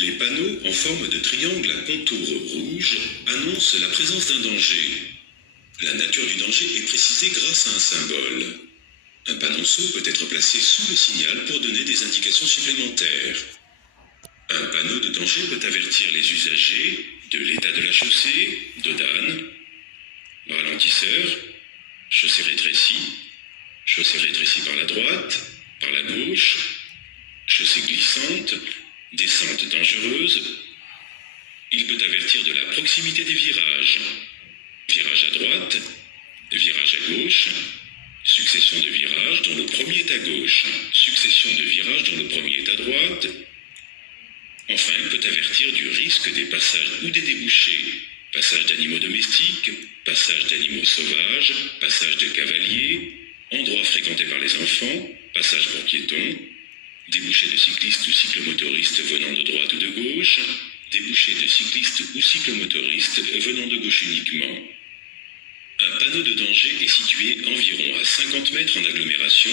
Les panneaux en forme de triangle à contour rouge annoncent la présence d'un danger. La nature du danger est précisée grâce à un symbole. Un panonceau peut être placé sous le signal pour donner des indications supplémentaires. Un panneau de danger peut avertir les usagers de l'état de la chaussée, dodane, ralentisseur, chaussée rétrécie par la droite, par la gauche, chaussée glissante, descente dangereuse. Il peut avertir de la proximité des virages. Virage à droite, virage à gauche, succession de virages dont le premier est à gauche, succession de virages dont le premier est à droite. Enfin, il peut avertir du risque des passages ou des débouchés. Passage d'animaux domestiques, passage d'animaux sauvages, passage de cavaliers, endroits fréquentés par les enfants, passage pour piétons, débouchés de cyclistes ou cyclomotoristes venant de droite ou de gauche, débouchés de cyclistes ou cyclomotoristes venant de gauche uniquement. Un panneau de danger est situé environ à 50 mètres en agglomération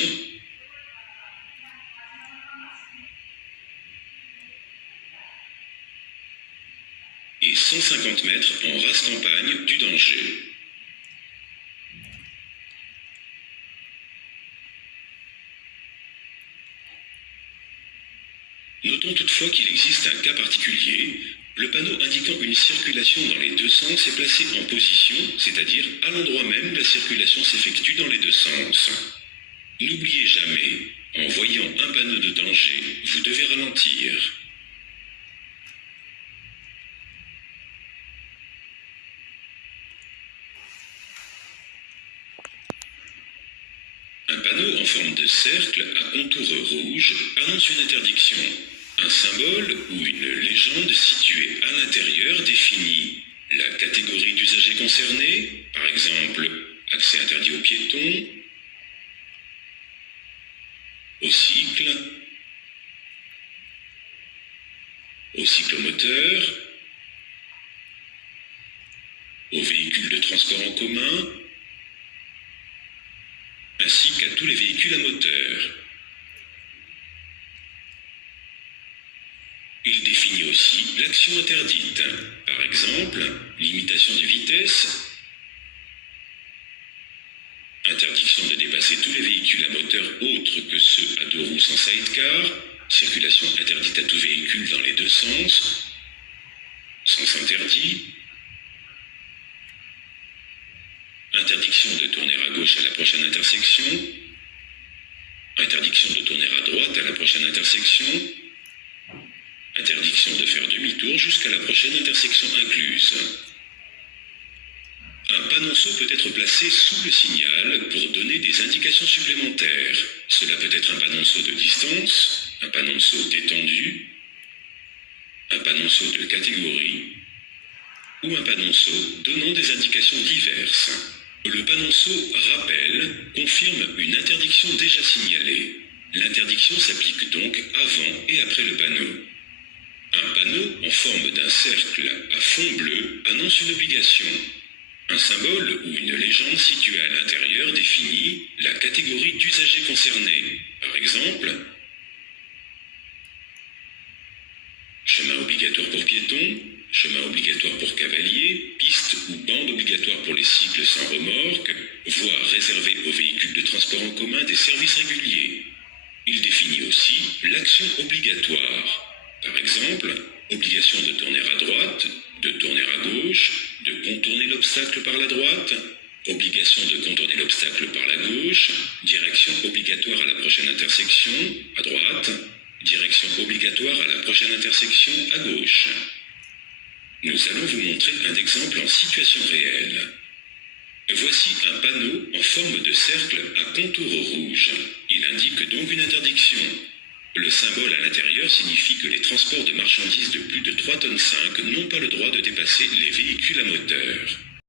et 150 mètres en race campagne du danger. Notons toutefois qu'il existe un cas particulier. Le panneau indiquant une circulation dans les deux sens est placé en position, c'est-à-dire à l'endroit même où la circulation s'effectue dans les deux sens. N'oubliez jamais, en voyant un panneau de danger, vous devez ralentir. Un panneau en forme de cercle à contour rouge annonce une interdiction. Un symbole ou une légende située à l'intérieur définit la catégorie d'usagers concernés, par exemple, accès interdit aux piétons, au cycle, aux cyclomoteurs, aux véhicules de transport en commun, ainsi qu'à tous les véhicules à moteur. Il définit aussi l'action interdite, par exemple, limitation de vitesse, interdiction de dépasser tous les véhicules à moteur autres que ceux à deux roues sans sidecar, circulation interdite à tout véhicule dans les deux sens, sens interdit, interdiction de tourner à gauche à la prochaine intersection, interdiction de tourner à droite à la prochaine intersection, interdiction de faire demi-tour jusqu'à la prochaine intersection incluse. Un panonceau peut être placé sous le signal pour donner des indications supplémentaires. Cela peut être un panonceau de distance, un panonceau détendu, un panonceau de catégorie ou un panonceau donnant des indications diverses. Le panonceau rappel confirme une interdiction déjà signalée. L'interdiction s'applique donc avant et après le panneau. Un panneau en forme d'un cercle à fond bleu annonce une obligation. Un symbole ou une légende située à l'intérieur définit la catégorie d'usagers concernés. Par exemple, chemin obligatoire pour piétons, chemin obligatoire pour cavaliers, piste ou bande obligatoire pour les cycles sans remorque, voie réservée aux véhicules de transport en commun des services réguliers. Il définit aussi l'action obligatoire. Par exemple, obligation de tourner à droite, de tourner à gauche, de contourner l'obstacle par la droite, obligation de contourner l'obstacle par la gauche, direction obligatoire à la prochaine intersection, à droite, direction obligatoire à la prochaine intersection, à gauche. Nous allons vous montrer un exemple en situation réelle. Voici un panneau en forme de cercle à contour rouge. Il indique donc une interdiction. Le symbole à l'intérieur signifie que les transports de marchandises de plus de 3,5 tonnes n'ont pas le droit de dépasser les véhicules à moteur.